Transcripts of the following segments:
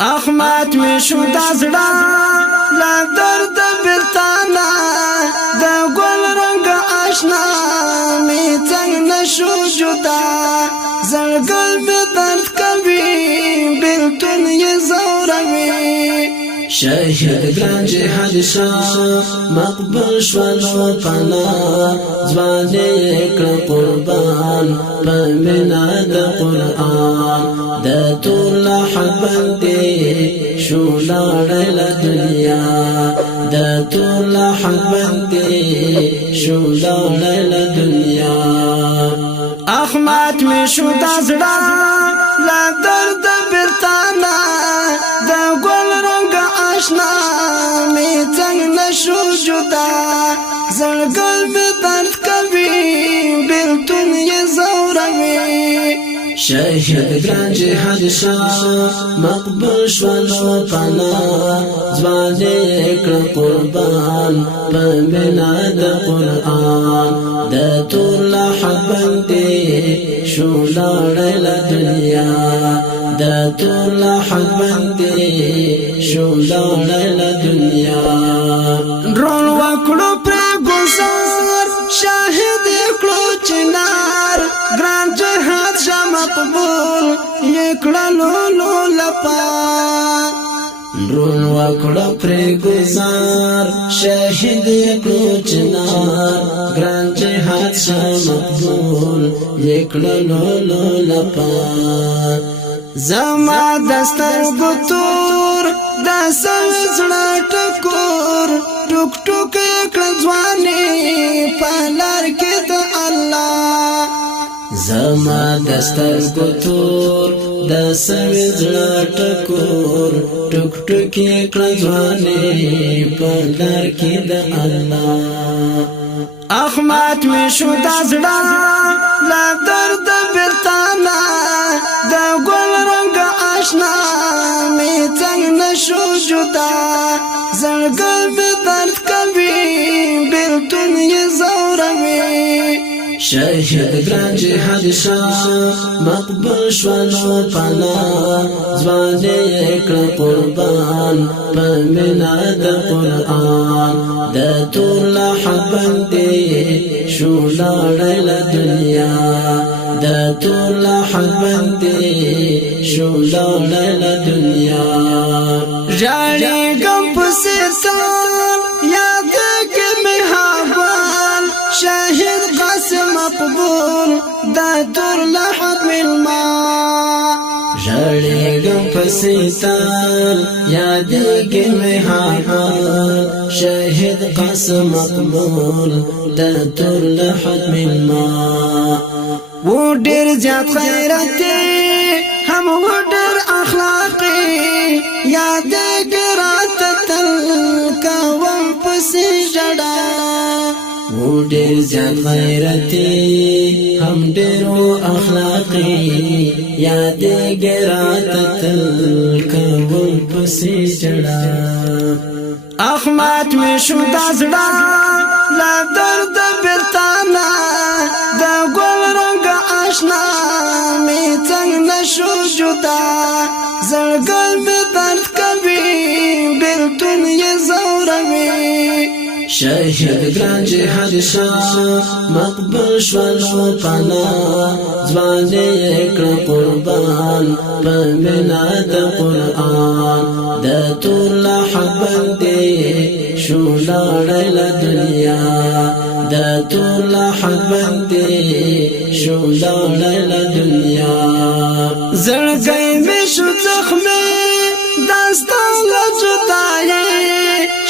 احمد می شو دزړه لا درد برتانا د ګل رنگ آشنا می څنګه نشو جدا زړګل به درد کوي بلتون یې زوروي شهید ګران جهاد شاه مقبول شولو پنا ځوان کړ قربان په مینا د قران د ټول حق باندې شو لاړل دنیا د ټول حق باندې شو لاړل دنیا احمد می شو دزړه لا درد برتانا د ګل رنگ آشنا می څنګه نشو جدا زړګل به درد کوي بلتون یې زوروي شهید ګران جهاد شاه مقبول شولو پنا ځوان کړ قربان په مینا د قران د ټول حق باندې شو لاړل دنیا د ټول حق باندې شو لاړل دنیا ډرون وکړو پر ګزار شاهد کړو چنار ګران جهاد شاه مقبول یکړلو لو لپا ډرون وکړو پر ګزار شاهد کړو چنار ګران جهاد شاه مقبول یکړلو لو لپا زما دستر ګتور د سوزړه ټکور ټوک ټوک کړه ځواني پالر کې د الله زما دستر ګتور د سوزړه ټکور ټوک ټوک کړه ځواني پالر کې د الله احمد می شو دزړه لا درد برتانا د ګل رنگ آشنا می څنګه نشو جدا زړګل به درد کوي بلتون یې زوروي شهید ګران جهاد شاه مقبول شولو پنا ځوان کړ قربان په مینا د قران د ټول حق باندې شو لاړل دنیا د ټول حق باندې شو لاړل دنیا جاړي ګم پسیتان یاد کې مې هاوان شاهد قاسم مقبول دا تور لحد ملما جاړي ګم پسیتان یاد کې مې هاوان شاهد قاسم مقبول دا تور لحد ملما و ډېر زیات خیرتي هم و ډېر اخلاقي یاد ګرات تل کوم پسې جړا و ډېر زیات غیرتي هم ډېر اخلاقي یاد ګرات تل کوم پسې جړا احمد می شو دزړه لا درد برتانا د ګل رنگ آشنا می څنګه نشو جدا زړګل به درد کوي بلتون یې زوروي شهید ګران جهاد شاه مقبول شولو پنا ځوان کړ قربان په مینا د قران د ټول حق باندې شو لاړل دنیا د ټول حق باندې شو لاړل دنیا زړګی می شو زخمه داستا له جدای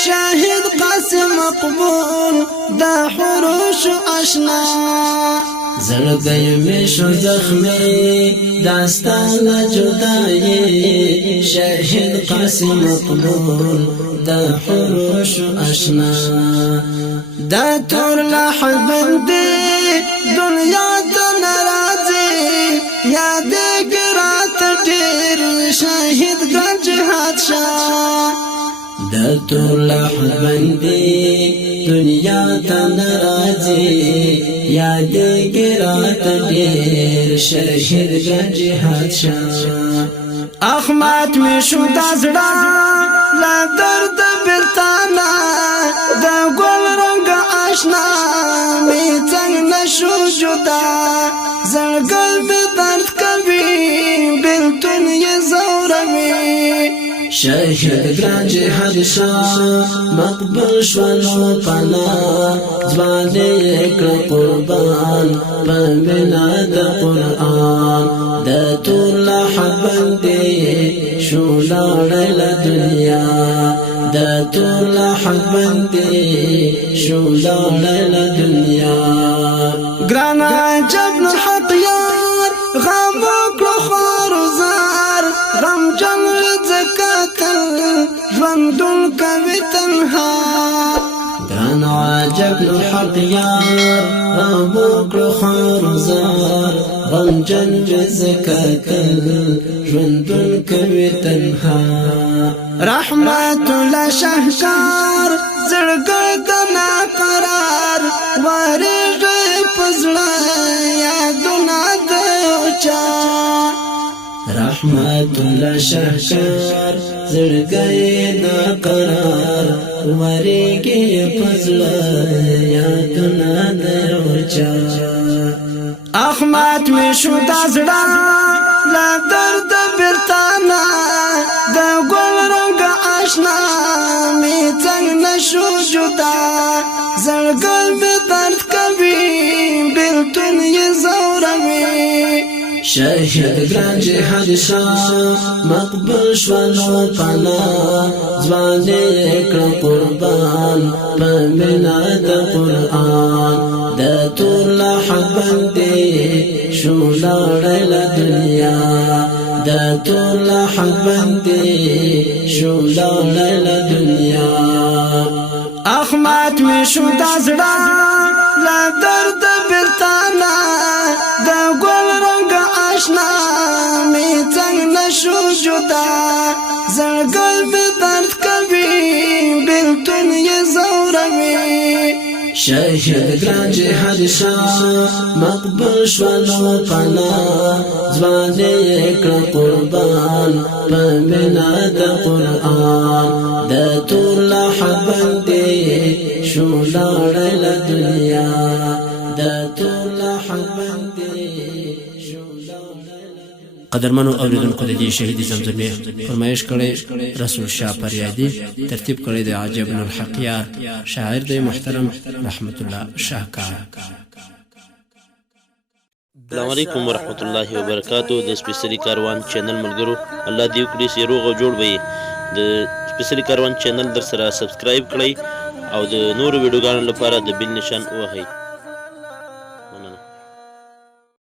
شاهد قاسم مقبول دا حروش آشنا زړګی می شو زخمه داستان جدای شاهد قاسم مقبول دا حروش آشنا دا تور لحد بندی دنیا ته ناراضي یاد ګرات ډېر شاهد ګران جهاد شاه د ټول حق باندې دنیا ته ناراضي یاد ګرات ډېر شهید جهاد شاه اخمات می شو دازړه لا درد بلتانا دا ګل رنگ آشنا می څنګه نشو جدا زړګل به درد کوي بلتون یې زوروي شهید ګران جهاد شاه مقبول شونو پنا ځوان کړ قربان په مینا د قران د تور لحد باندې شو لاړل دنیا د تور لحد باندې شو لاړل دنیا ګران جبل الحق یار غم وکړو خور زار غم جن زکاتل ژوندون کوي تنها ګران عجب الحق یار غم وکړو خور زار غم جن زکاتل ژوندون کوي تنها رحمت الله شهکار زړګي د ناقرار ورېږي پزړه یادونه د چا رحمت الله شهکار زړګي د قرار ورېږي پزړه یادونه د چا احمد می شو دازړه لا درد بلتانا د ګل رنگ آشنا می څنګه نشو جدا زړګل به درد کوي بلتون یې زوروي شهید ګران جهاد شاه مقبول شونو پنا ځوان کړ قربان په مینا د قران د تور لحد باندې شو لاړل دنیا د تور لحد باندې شو لاړل دنیا احمد می شو دازړه لا درد بلتانا د ګل رنگ آشنا می څنګه نشو جدا زړګل به درد کوي بلتون یې زوروي شهید ګران جهاد شاه مقبول شونو پنا ځوان کړ قربان په مینا د قران د تور لحد باندې شو لاړل دنیا د تور لحد باندې شو لاړل قدرمنو اوریدونکو د دې شهید زمزمه فرمایش کړي رسول شاه پریادي ترتیب کړي د عجب الحق یار شاعر د محترم رحمت الله شاهکار السلام علیکم ورحمت الله وبرکاتہ د سپیشلی کاروان چینل ملګرو الله دې وکړي چې روغ او جوړ وي د سپیشلی کاروان چینل در سره سبسکرایب کړئ او د نورو ویډیوګانو لپاره د بیل نشان ووهئ